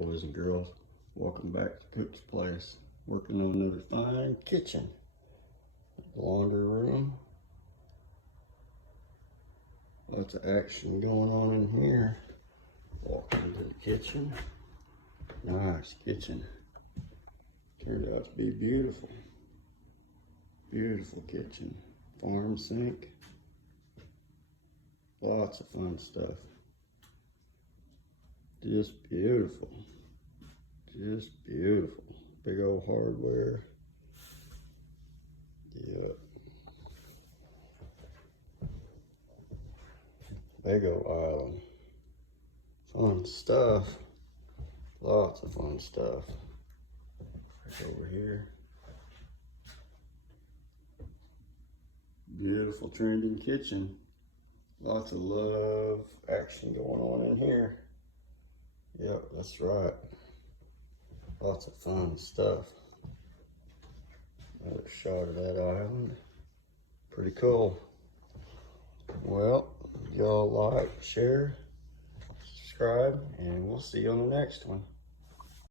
boys and girls. Welcome back to Cook's Place. Working on another fine kitchen. Laundry room. Lots of action going on in here. Walk into the kitchen. Nice kitchen. Turned out to be beautiful. Beautiful kitchen. Farm sink. Lots of fun stuff. Just beautiful. Just beautiful. Big old hardware. Yep. Big old island. Fun stuff. Lots of fun stuff. Right over here. Beautiful trending kitchen. Lots of love action going on in here. Yep, that's right. Lots of fun stuff. Another shot of that island. Pretty cool. Well, y'all like, share, subscribe, and we'll see you on the next one.